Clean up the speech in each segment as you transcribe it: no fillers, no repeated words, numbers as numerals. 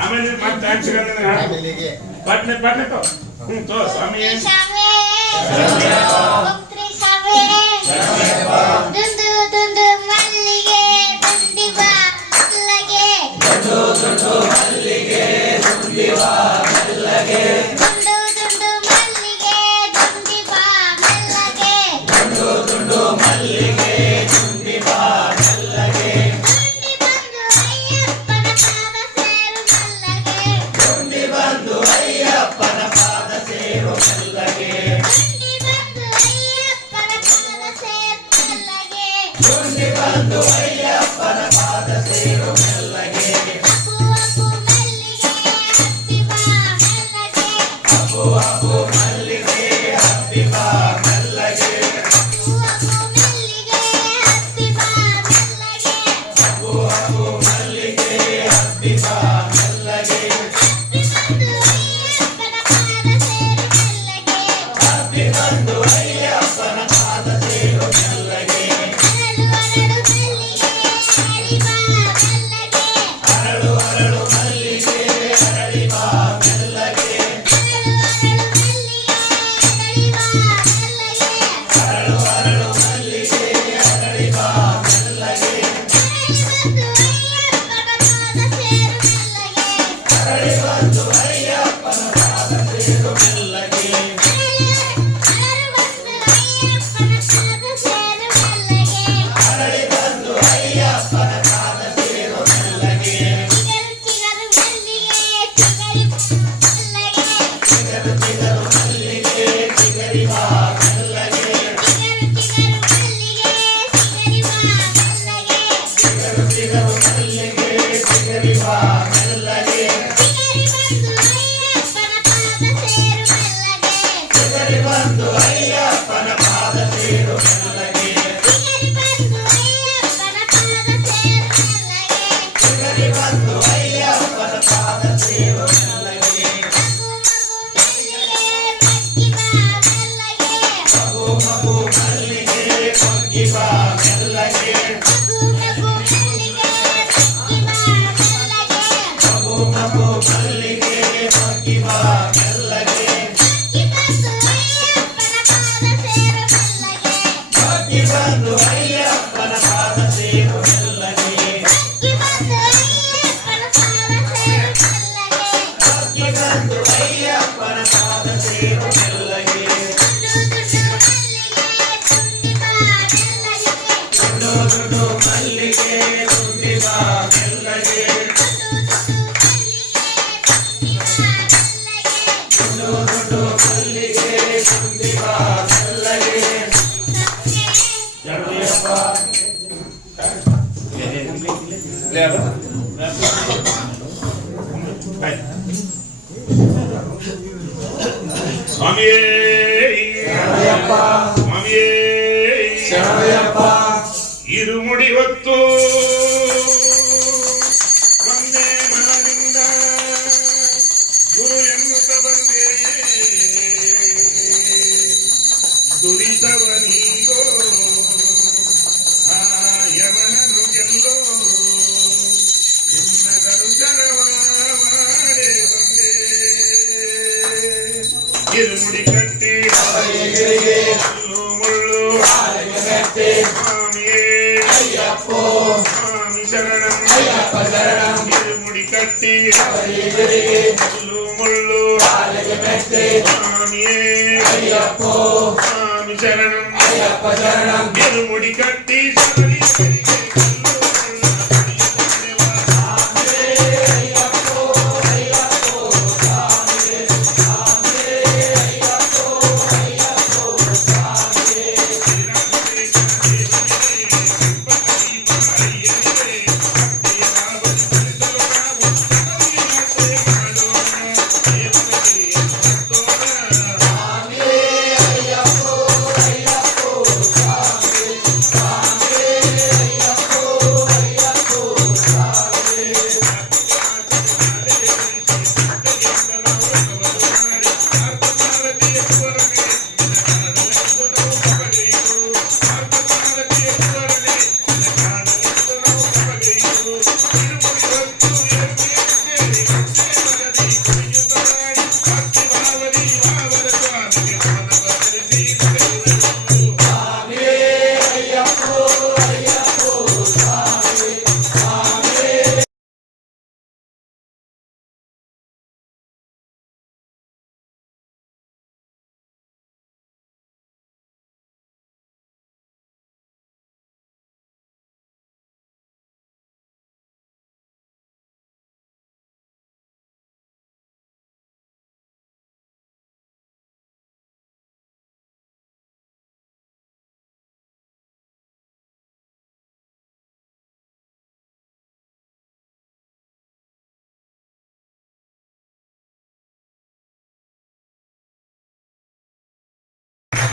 ಆಮೇಲೆ ಮತ್ತೆ ಪಟ್ನೆ ಪಟ್ನೆ ತೋ ಸ್ವಾಮಿ ಇರುಮುಡಿ ಹೊತ್ತು ಒಂದೇ ಮನದಿಂದ ಗುರು ಎನ್ನುತ್ತ ಬಂದೆ ದುರಿತವನಿಗೋ ಆ ಯಮನನು ಗೆಲ್ಲೋ ನಿನ್ನ ದರ್ಶನವ ಮಾಡೇ ಬಂದೆ ಇರುಮುಡಿ ಕಟ್ಟಿ ಮುಳ್ಳು ಸ್ವಾಮಿ ಶರಣಂ ಇರುಮುಡಿ ಕಟ್ಟಿ ಮುಳ್ಳು ಸ್ವಾಮಿಯೇ ಸ್ವಾಮಿ ಶರಣಂ ಇರುಮುಡಿ ಕಟ್ಟಿ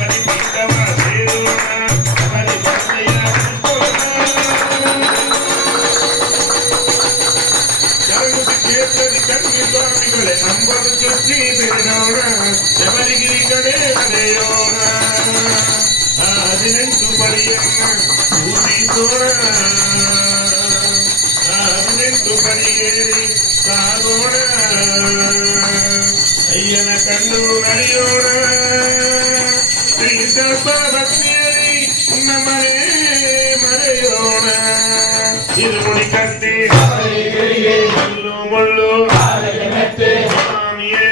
ಬಲಿಪೀಠವ ಸೇರೋಣ ಬಲಿಪಂದೆಯ ಕ್ಷೇತ್ರದಿ ಕನ್ನಿ ಸ್ವಾಮಿಗಳೇ ಅಂಬರು ಚುಚ್ಚಿ ಬಿಡೋಣ ಶಬರಿಗಿರಿ ಕಡೆ ನಡೆಯೋಣ 18 ಪರಿಯನ್ನ ಪೂಜಿಸೋಣ 18 ಪರಿಯೇರಿ ಸಾಗೋಣ ಅಯ್ಯನ ಕಂಡು ನಡೆಯೋಣ ಶ್ರೀಶಾಸ್ತ್ರ ಭಕ್ತಿಯಲ್ಲಿ ನಮ್ಮನೆ ಮರೆಯೋಣ ಇರುಮುಡಿ ಕಟ್ಟಿ ಮುಳ್ಳು ಮುಳ್ಳು ಸ್ವಾಮಿಯೇ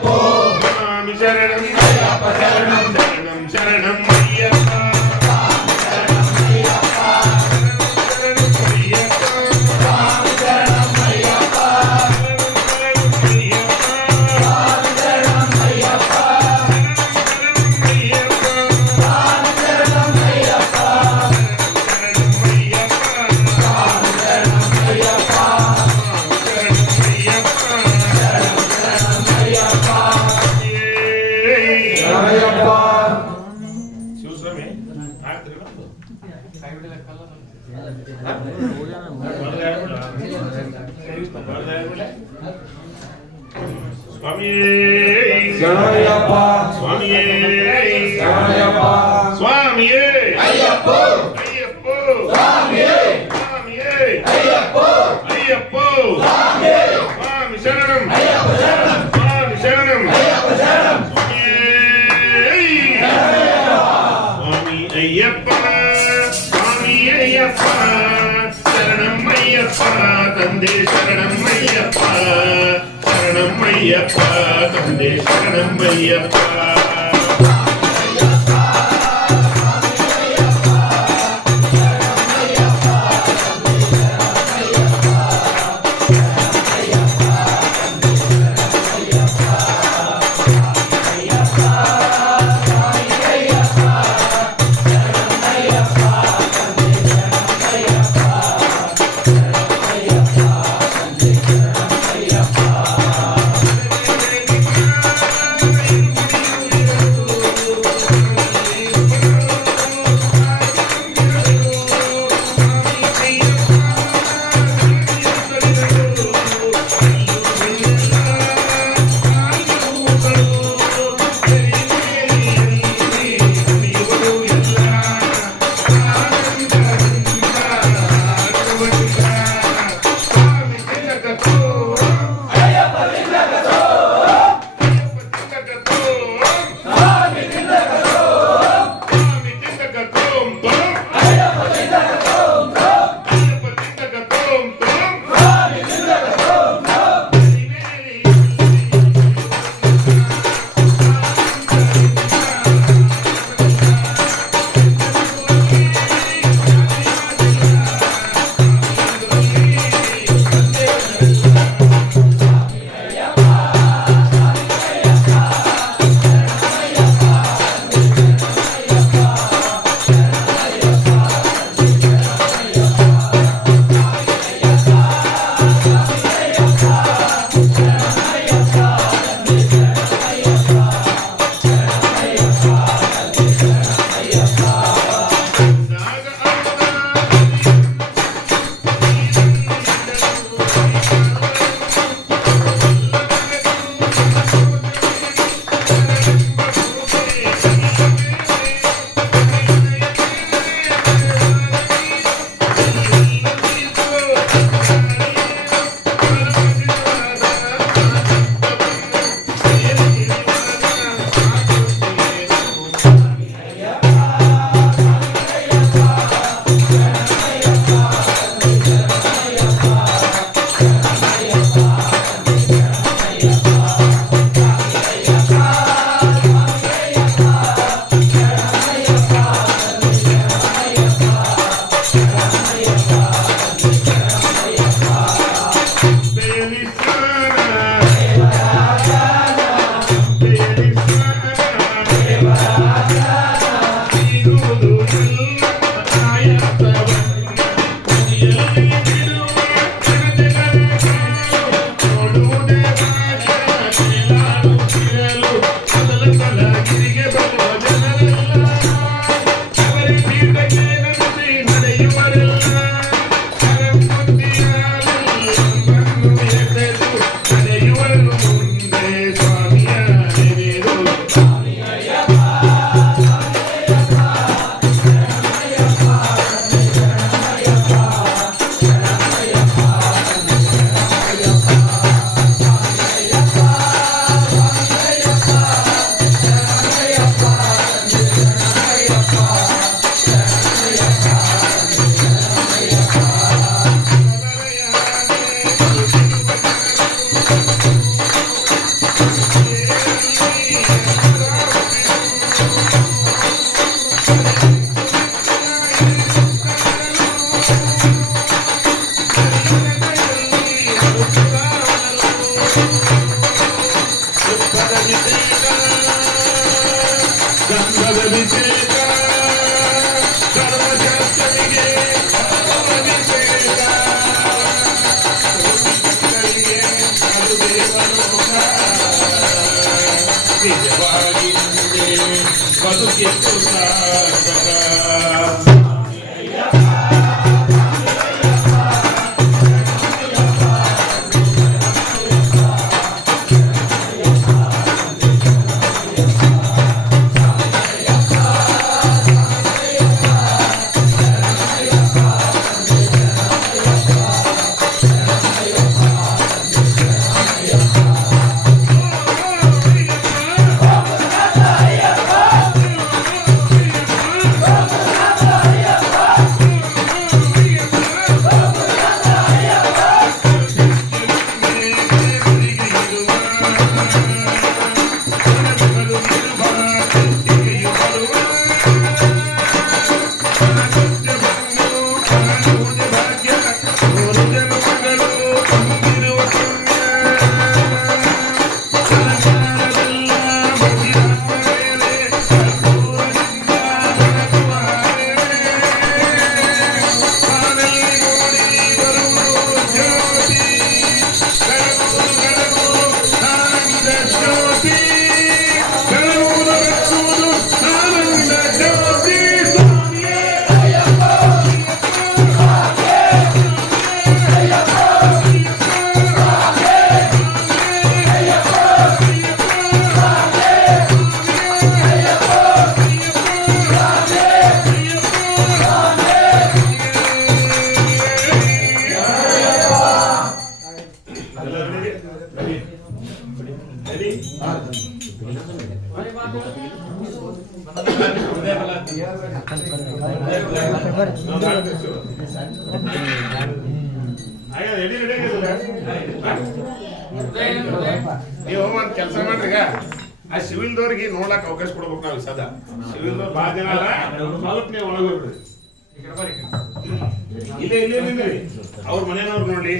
ಸ್ವಾಮಿ ಶರಣಂ ಶರಣಂ ಶರಣಂ ಅಯ್ಯಪ್ಪ ಸ್ವಾಮಿಯೇ ಅಯ್ಯಪ್ಪೋ ಅಯ್ಯಪ್ಪೋ ಸ್ವಾಮಿಯೇ ಅಯ್ಯಪ್ಪೋ ಅಯ್ಯಪ್ಪೋ ಸ್ವಾಮಿ ಶರಣಂ ಸ್ವಾಮಿ ಶರಣಂ ಸ್ವಾಮಿ ಅಯ್ಯಪ್ಪ ಸ್ವಾಮಿ ಅಯ್ಯಪ್ಪ ಶರಣಂ ಅಯ್ಯಪ್ಪ ತಂದೆ ಶರಣಂ ಅಯ್ಯಪ್ಪ ಶರಣಂ ಅಯ್ಯಪ್ಪ ತಂದೆ ಶರಣಂ ಅಯ್ಯಪ್ಪ ಎಷ್ಟು ಸಾರ್ಥಕ. ನೀವು ಒಂದು ಕೆಲಸ ಮಾಡ್ರಿ, ಈಗ ಆ ಸಿವಿಲ್ದವ್ರಿಗೆ ನೋಡ್ಲಾಕ ಅವಕಾಶ ಕೊಡ್ಬೇಕು. ನಾವು ಸದಾ ಸಿವಿಲ್ದವ್ರು ಭಾಳ ಜನ ಅಲ್ಲ, ಸ್ವಲ್ಪ ನೀವು ಒಳಗೆ ಹೋಗ್ಬಿಡ್ರಿ. ಇಲ್ಲೇ ಇಲ್ಲೇ ನಿಂದ್ರಿ, ಅವ್ರ ಮನೆಯವ್ರು ನೋಡಿ.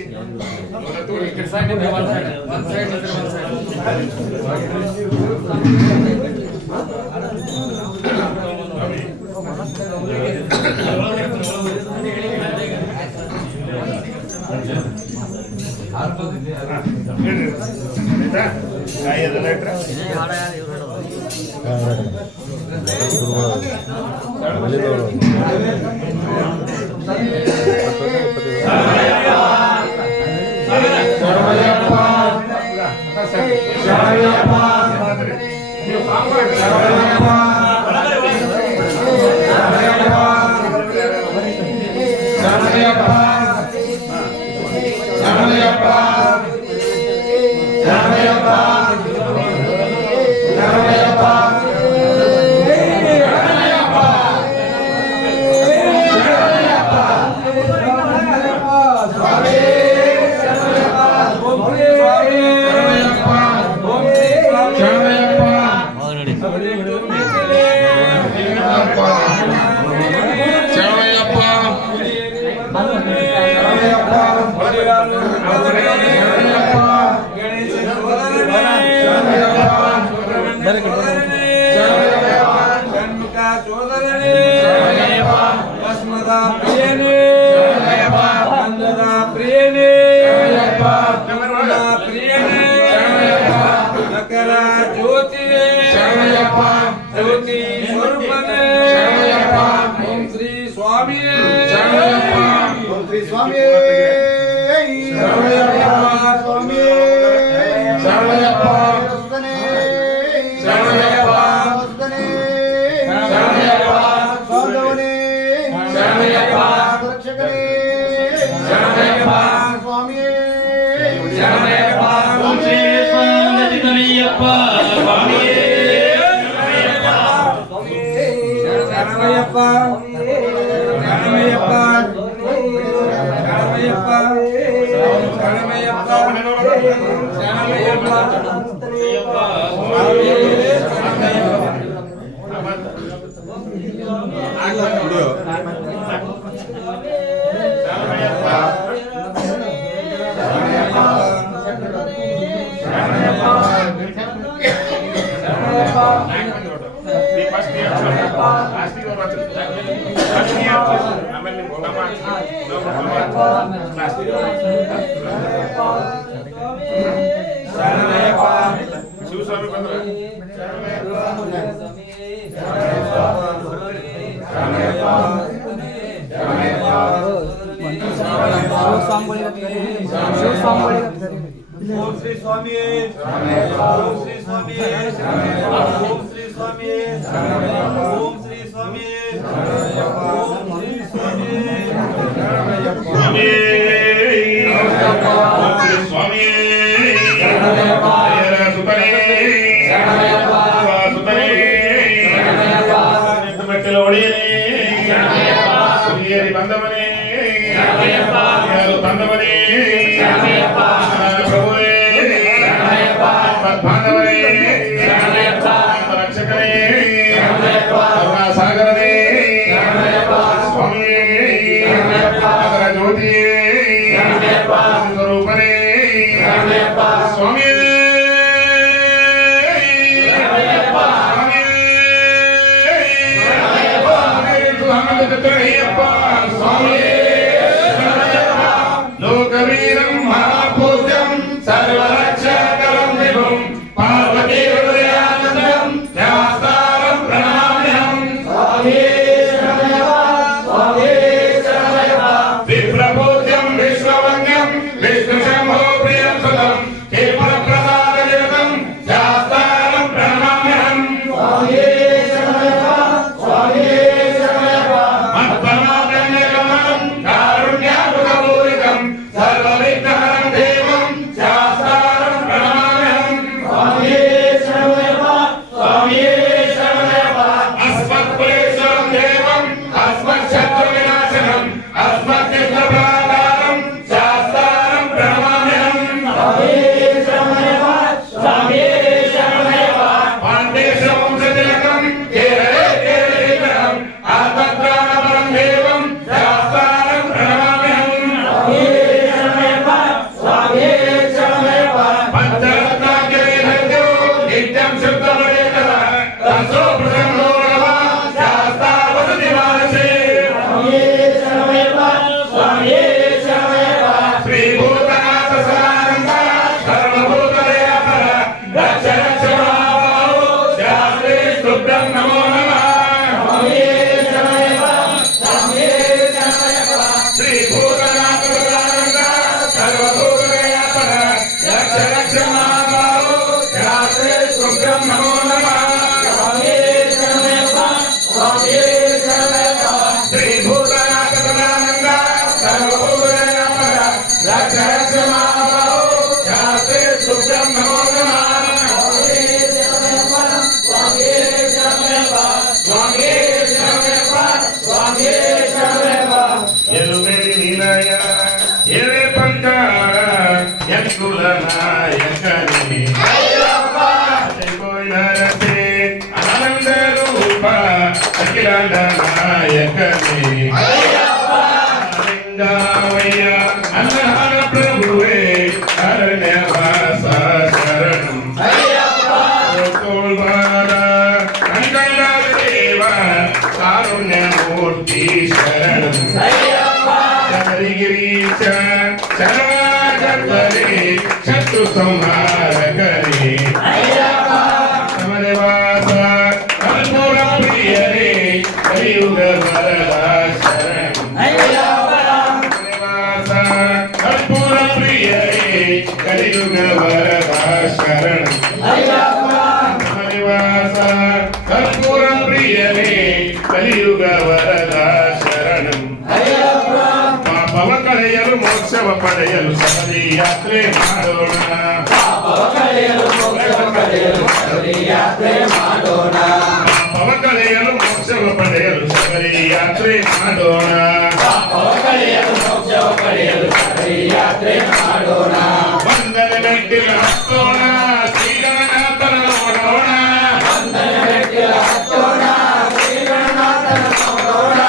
ಶಿವಸ್ವಾಮಿ ಬಂದ್ರೆ ओम श्री स्वामी ओम श्री स्वामी ओम श्री स्वामी ओम श्री स्वामी ओम श्री स्वामी स्वामी ಬಂದವನೇ ಬಂದವನೇ ಪ್ರಭುವೇ ಬಾಂಧವನೇ ರಕ್ಷಕನೇ ಕರುಣಾಸಾಗರನೇ ಸ್ವಾಮಿಯೇ ಅದರ ಜ್ಯೋತಿಯೇ ಸ್ವರೂಪನೇ ಸ್ವಾಮಿಯೇ लोकवीरं महापूज्यं सर्वरक्षकरं विभुं पार्वती हृदयानन्दं ध्यास्तारं प्रणमाम्यहं स्वामी शरणमय्यप्पा विप्रपूज्यं विश्ववन्द्यं विष्णुशम्भो प्रियं सुतं क्षीरप्रसादनिरतं ध्यास्तारं प्रणमाम्यहं स्वामी प्रभुवे अरण्यवास शरणं कारुण्यमूर्ति शरणं गिरीश शरणागतरे शत्रु संहारकरे समरवास कर्पूर प्रियरे कलियुग वरदा शरणं समरवास कर्पूर प्रियरे कलियुग वरदा शरणं समरवास कर्पूर प्रियरे कलियुग वरदा शरणं ಪಾಪವ ಕಳೆಯಲು ಮೋಕ್ಷವ ಪಡೆಯಲು ಸಬರಿ ಯಾತ್ರೆ ಮಾಡೋಣ ಪಾಪವ ಕಳೆಯಲು ಮೋಕ್ಷವ ಪಡೆಯಲು ಸಬರಿ ಯಾತ್ರೆ ಮಾಡೋಣ ಪಾಪವ ಕಳೆಯಲು ಮೋಕ್ಷವ ಪಡೆಯಲು ಸಬರಿ ಯಾತ್ರೆ ಮಾಡೋಣ ಪಾಪವ ಕಳೆಯಲು ಮೋಕ್ಷವ ಪಡೆಯಲು ಸಬರಿ ಯಾತ್ರೆ ಮಾಡೋಣ ವಂದನೆ ಮೆಟ್ಟಿಲ ಹತ್ತೋಣ ಶ್ರೀಗಣನಾಥನ ನೋಡೋಣ ವಂದನೆ ಮೆಟ್ಟಿಲ ಹತ್ತೋಣ ಶ್ರೀಗಣನಾಥನ ನೋಡೋಣ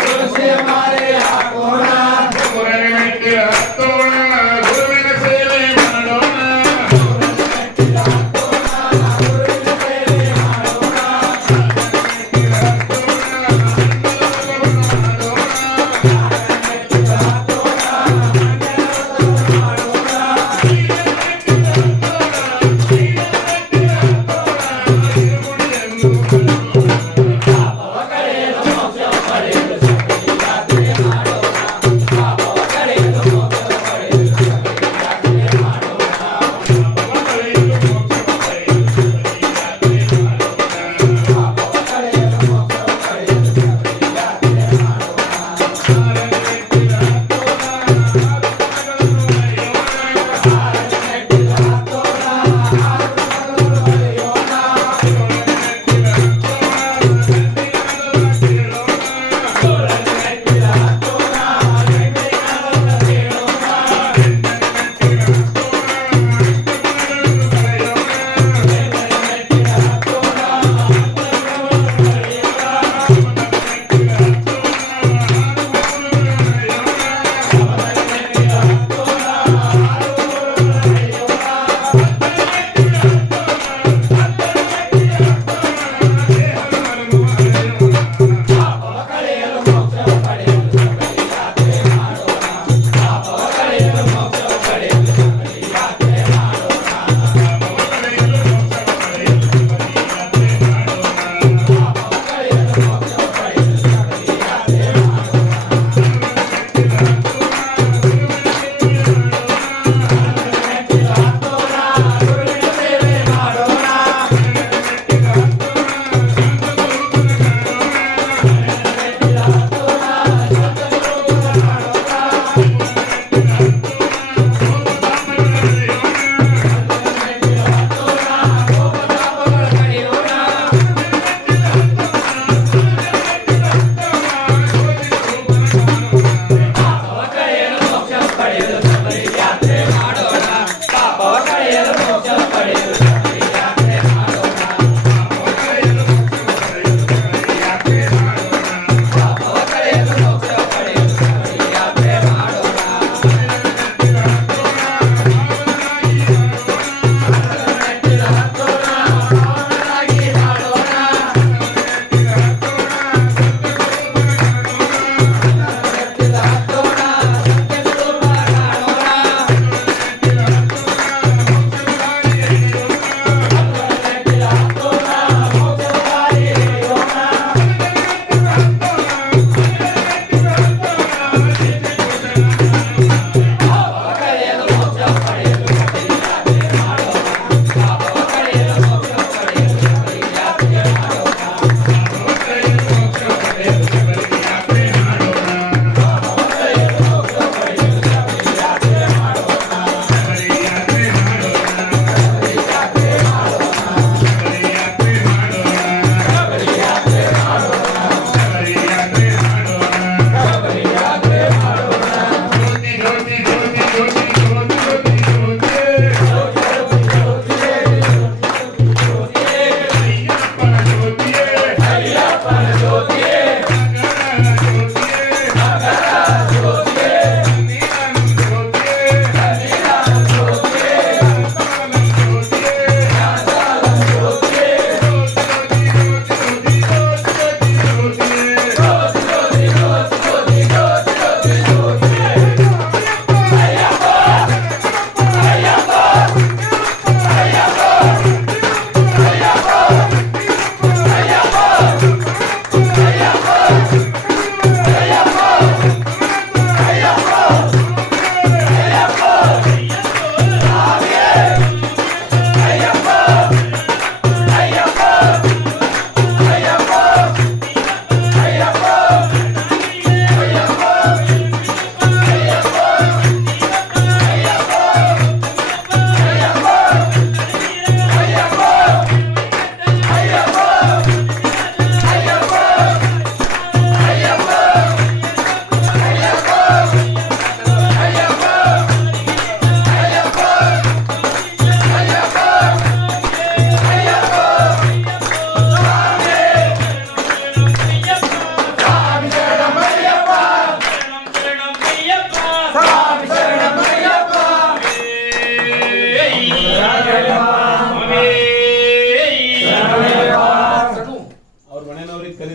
ತುಳಸಿಯ ಮಾಲೆ ಹಾಕೋಣ ಗುರುವಿನ ಸೇವೆ ಮಾಡೋಣ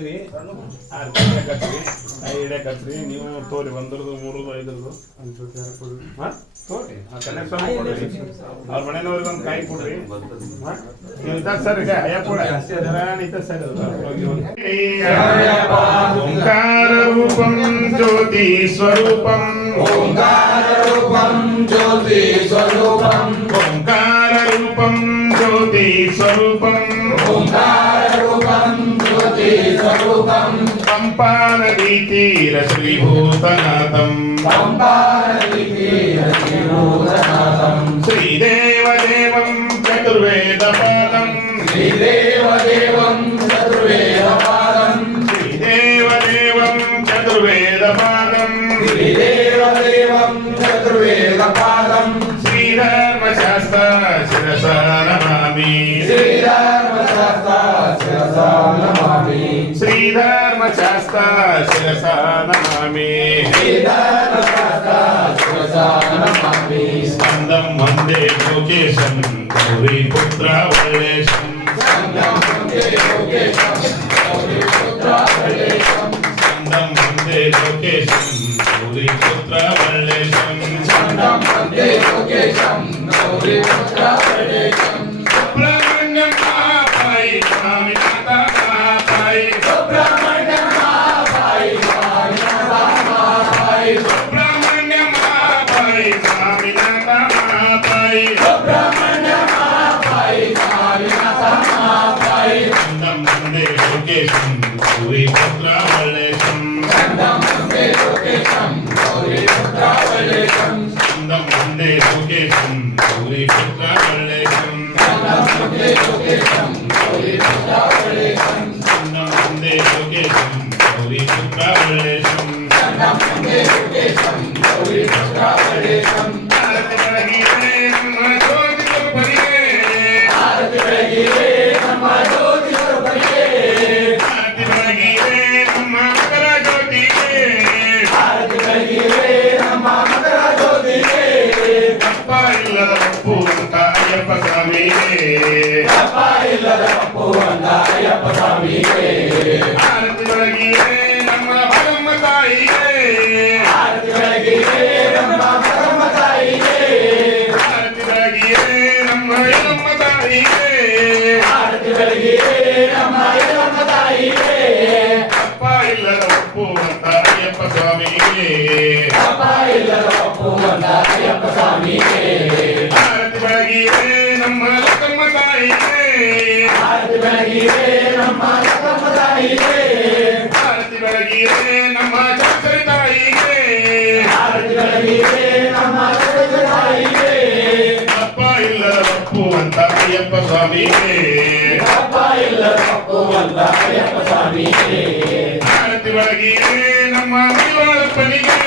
ಕಟ್ರಿ 6 ಗಂಟೆ ಕಟ್ರಿ 5 ಕಟ್ರಿ ನೀವು ತೋರಿ 1 3 5 ಹಾಂ ತೋರಿ ಕನೆಕ್ಷನ್ ಕೊಡ್ರಿ ಅವ್ರ ಮನೆಯವ್ರಿಗೆ ಒಂದು ಕಾಯಿ ಕೊಡ್ರಿ ನೀವು ಸರ್ ಈಗ ಅಯ್ಯಪ್ಪಡ ಸರ್ ಓಂಕಾರ ರೂಪಂ ಜ್ಯೋತಿ ಸ್ವರೂಪಂ ಓಂಕಾರ ರೂಪಂ ಜ್ಯೋತಿ ಸ್ವರೂಪಂ ಓಂಕಾರ ರೂಪಂ ಜ್ಯೋತಿ ಸ್ವರೂಪಂ ಓಂಕಾರ ರೂಪಂ ಜ್ಯೋತಿ ಸ್ವರೂಪಂ ಪಂಪಾನದೀತೀರಶ್ರೀಭೂತನಾಥಂ ಪಂಪಾನದೀತೀರಶ್ರೀಭೂತನಾಥಂ ಶ್ರೀದೇವದೇವಂ ಚತುರ್ವೇದಪಾದಂ ಶ್ರೀದೇವದೇವಂ ಚತುರ್ವೇದಪಾದಂ ಶ್ರೀದೇವದೇವಂ ಚತುರ್ವೇದಪಾದಂ ಶ್ರೀದೇವದೇವಂ ಚತುರ್ವೇದಪಾದಂ ಶ್ರೀಧರ್ಮಶಾಸ್ತ್ರ ಶಿರಸಾ ನಮಾಮಿ ಶ್ರೀಧರ್ಮಶಾಸ್ತ್ರ ಶಿರಸಾ ನಮಾಮಿ ಶ್ರೀಧರ್ಮಶಾಸ್ತ್ರ ಶಿರಸಾ ನಮಾಮಿ ಶ್ರೀಧರ್ಮಶಾಸ್ತ್ರ ಶಿರಸಾ ನಮಾಮಿ ಸ್ಕಂದಂ ವಂದೇ ಲೋಕೇಶಂ ಗೌರೀಪುತ್ರ ವಲ್ಲೇಶಂ ಸ್ಕಂದಂ ವಂದೇ ಲೋಕೇಶಂ ಗೌರೀಪುತ್ರ ವಲ್ಲೇಶಂ ಸ್ಕಂದಂ ವಂದೇ ಲೋಕೇಶಂ ಗೌರೀಪುತ್ರ ವಲ್ಲೇಶಂ ಸ್ಕಂದಂ ವಂದೇ ಲೋಕೇಶಂ ಗೌರೀಪುತ್ರ ವಲ್ಲೇಶಂ ಸುಬ್ರಹ್ಮಣ್ಯಂ ಮಹಾಪಾಯಿ ಸ್ವಾಮಿನಾಥ ಮಹಾಪಾಯಿ ಸುಬ್ರಹ್ಮಣ್ಯಂ ಮಹಾಪಾಯಿ ಸ್ವಾಮಿನಾಥ ಮಹಾಪಾಯಿ ಸುಬ್ರಹ್ಮಣ್ಯಂ ಮಹಾಪಾಯಿ ಸ್ವಾಮಿನಾಥ ಮಹಾಪಾಯಿ ಸುಬ್ರಹ್ಮಣ್ಯಂ ಮಹಾಪಾಯಿ ಸ್ವಾಮಿನಾಥ ಮಹಾಪಾಯಿ ಸ್ಕಂದಂ ವಂದೇ ಲೋಕೇಶಂ ಗೌರೀಪುತ್ರ ವಲ್ಲೇಶಂ ಸ್ಕಂದಂ ವಂದೇ ಲೋಕೇಶಂ ಗೌರೀಪುತ್ರ ವಲ್ಲೇಶಂ ಸ್ಕಂದಂ ವಂದೇ ಲೋಕೇಶಂ ಗೌರೀಪುತ್ರ ವಲ್ಲೇಶಂ ಸ್ಕಂದಂ ವಂದೇ ಲೋಕೇಶಂ ಗೌರೀಪುತ್ರ ವಲ್ಲೇಶಂ ಸ್ಕಂದಂ ವಂದೇ ಲೋಕೇಶಂ ಗೌರೀಪುತ್ರ ವಲ್ಲೇಶಂ ಸ್ಕಂದಂ ವಂದೇ ಲೋಕೇಶಂ ಗೌರೀಪುತ್ರ ವಲ್ಲೇಶಂ ಆರತಿ ಬೆಳಗಿರೆ ನಮ್ಮ ಜ್ಯೋತಿ ಸ್ವರೂಪನಿಗೆ ಆರತಿ ಬೆಳಗಿರೆ ನಮ್ಮ ಜ್ಯೋತಿ ಸ್ವರೂಪನಿಗೆ ಆರತಿ ಬೆಳಗಿರೆ ನಮ್ಮ ಮಕರ ಜ್ಯೋತಿಗೆ ಆರತಿ ಬೆಳಗಿರೆ ನಮ್ಮ ಮಕರ ಜ್ಯೋತಿಗೆ ಅಪ್ಪ ಇಲ್ಲದ ಒಪ್ಪು ಅಂತ ಅಯ್ಯಪ್ಪ ಸ್ವಾಮಿಗೆ ಅಪ್ಪ ಇಲ್ಲದ ಅಪ್ಪು ಅಂತ ಅಯ್ಯಪ್ಪ ಸ್ವಾಮಿಗೆ ಆರತಿ ಬೆಳಗಿರೆ ನಮ್ಮ ಭಗಮ್ಮ ತಾಯಿಗೆ ಆರತಿ ಬೆಳಗಿರೆ ನಮ್ಮ ಮಕರಮ್ಮ ತಾಯಿಗೆ ಆರತಿ ಬೆಳಗಿರೆ ನಮ್ಮ ಯಲ್ಲಮ್ಮ ತಾಯಿಗೆ ಆರತಿ ಬೆಳಗಿರೆ ನಮ್ಮ ಯಲ್ಲಮ್ಮ ತಾಯಿಗೆ ಅಪ್ಪ ಇಲ್ಲದ ಒಪ್ಪು ಅಂತ ಅಯ್ಯಪ್ಪ ಸ್ವಾಮಿಗೆ ಅಪ್ಪ ಇಲ್ಲದ ಅಪ್ಪು ಅಂತ ಅಯ್ಯಪ್ಪ ಸ್ವಾಮಿಗೆ ಆರತಿ ಬೆಳಗಿರೆ ನಮ್ಮ ಲಕ್ಕಮ್ಮ ತಾಯಿಗೆ ಆರತಿ ಬೆಳಗಿರೆ ನಮ್ಮ ಲಕ್ಕಮ್ಮ ತಾಯಿಗೆ ಆರತಿ ಬೆಳಗಿರೆ ನಮ್ಮ ಚಾಚರಿ ತಾಯಿಗೆ ಆರತಿ ಬೆಳಗಿರೆ ನಮ್ಮ ಲಕ್ಕಮ್ಮ ತಾಯಿಗೆ ಅಪ್ಪ ಇಲ್ಲದ ಒಪ್ಪು ಅಂತ ಅಯ್ಯಪ್ಪ ಸ್ವಾಮಿಗೆ ಅಪ್ಪ ಇಲ್ಲದ ಅಪ್ಪು ಅಂತ ಅಯ್ಯಪ್ಪ ಸ್ವಾಮಿಗೆ ಆರತಿ ಬೆಳಗಿರೆ ನಮ್ಮ ಮಡಿವಾಳಪ್ಪನಿಗೆ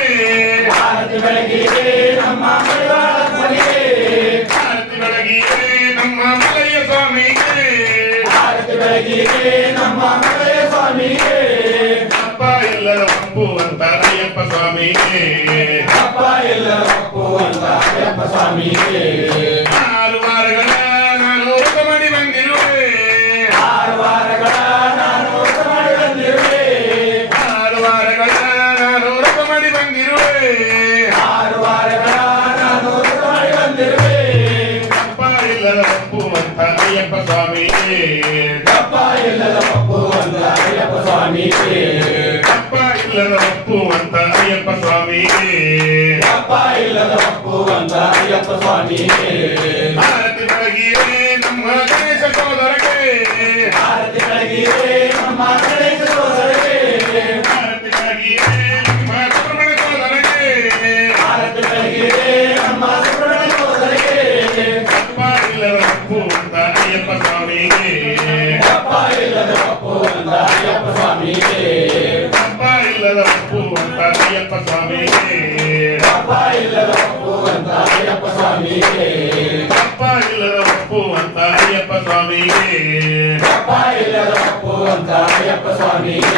ಆರತಿ ಬೆಳಗಿರೆ ನಮ್ಮ ಮಡಿವಾಳಪ್ಪನಿಗೆ ಆರತಿ ಬೆಳಗಿರೆ ನಮ್ಮ ಮಲಯ್ಯ ಸ್ವಾಮಿಗೆ ಆರತಿ ಬೆಳಗಿರೆ ನಮ್ಮ ಮಲಯ ಸ್ವಾಮಿಗೆ ಅಪ್ಪ ಇಲ್ಲದ ಒಪ್ಪು ಅಂತ ಅಯ್ಯಪ್ಪ ಸ್ವಾಮಿಗೆ ಅಪ್ಪ ಇಲ್ಲದ ಅಪ್ಪು ಅಂತ ಅಯ್ಯಪ್ಪ ಸ್ವಾಮಿಗೆ 6 ವಾರಗಳ ನಾನು ವ್ರತ ಮಾಡಿ ಬಂದಿರುವೆ 6 ವಾರಗಳ ನಾನು ವ್ರತ ಮಾಡಿ ಬಂದಿರುವೆ 6 ವಾರಗಳ ನಾನು ವ್ರತ ಮಾಡಿ ಬಂದಿರುವೆ 6 ವಾರಗಳ ನಾನು ವ್ರತ ಮಾಡಿ ಬಂದಿರುವೆ ಅಪ್ಪ ಇಲ್ಲದ ಒಪ್ಪು ಅಂತ ಅಯ್ಯಪ್ಪ ಸ್ವಾಮಿಗೆ ಅಪ್ಪ ಇಲ್ಲದ ಅಪ್ಪು ಅಂತ ಅಯ್ಯಪ್ಪ ಸ್ವಾಮಿಗೆ ಅಪ್ಪ ಇಲ್ಲದ ಒಪ್ಪು ಅಂತ ಅಯ್ಯಪ್ಪ ಸ್ವಾಮಿಗೆ ಅಪ್ಪ ಇಲ್ಲದ ಅಪ್ಪು ಅಂತ ಅಯ್ಯಪ್ಪ ಸ್ವಾಮಿಗೆ ಆರತಿ ಬೆಳಗಿರೆ ನಮ್ಮ ಗಣೇಶ ಸೋದರಗೆ ಆರತಿ ಬೆಳಗಿರೆ ನಮ್ಮ ಗಣೇಶ ಸೋದರಗೆ ಆರತಿ ಬೆಳಗಿರೆ ನಮ್ಮ ಸುಬ್ರಹ್ಮಣ್ಯ ಸೋದರಗೆ ಆರತಿ ಬೆಳಗಿರೆ ನಮ್ಮ ಸುಬ್ರಹ್ಮಣ್ಯ ಸೋದರಗೆ ಅಪ್ಪ ಇಲ್ಲದ ಒಪ್ಪು ಅಂತ ಅಯ್ಯಪ್ಪ ಸ್ವಾಮಿಗೆ ಅಪ್ಪ ಇಲ್ಲದ ಅಪ್ಪು ಅಂತ ಅಯ್ಯಪ್ಪ ಸ್ವಾಮಿಗೆ ಅಪ್ಪ ಇಲ್ಲದ ಒಪ್ಪು ಅಂತ ಅಯ್ಯಪ್ಪ ಸ್ವಾಮಿಗೆ ಅಪ್ಪ ಇಲ್ಲದ ಅಪ್ಪು ಅಂತ ಅಯ್ಯಪ್ಪ ಸ್ವಾಮಿಗೆ ಅಪ್ಪ ಇಲ್ಲದ ಒಪ್ಪು ಅಂತ ಅಯ್ಯಪ್ಪ ಸ್ವಾಮಿಗೆ ಅಪ್ಪ ಇಲ್ಲದ ಅಪ್ಪು ಅಂತ ಅಯ್ಯಪ್ಪ ಸ್ವಾಮಿಗೆ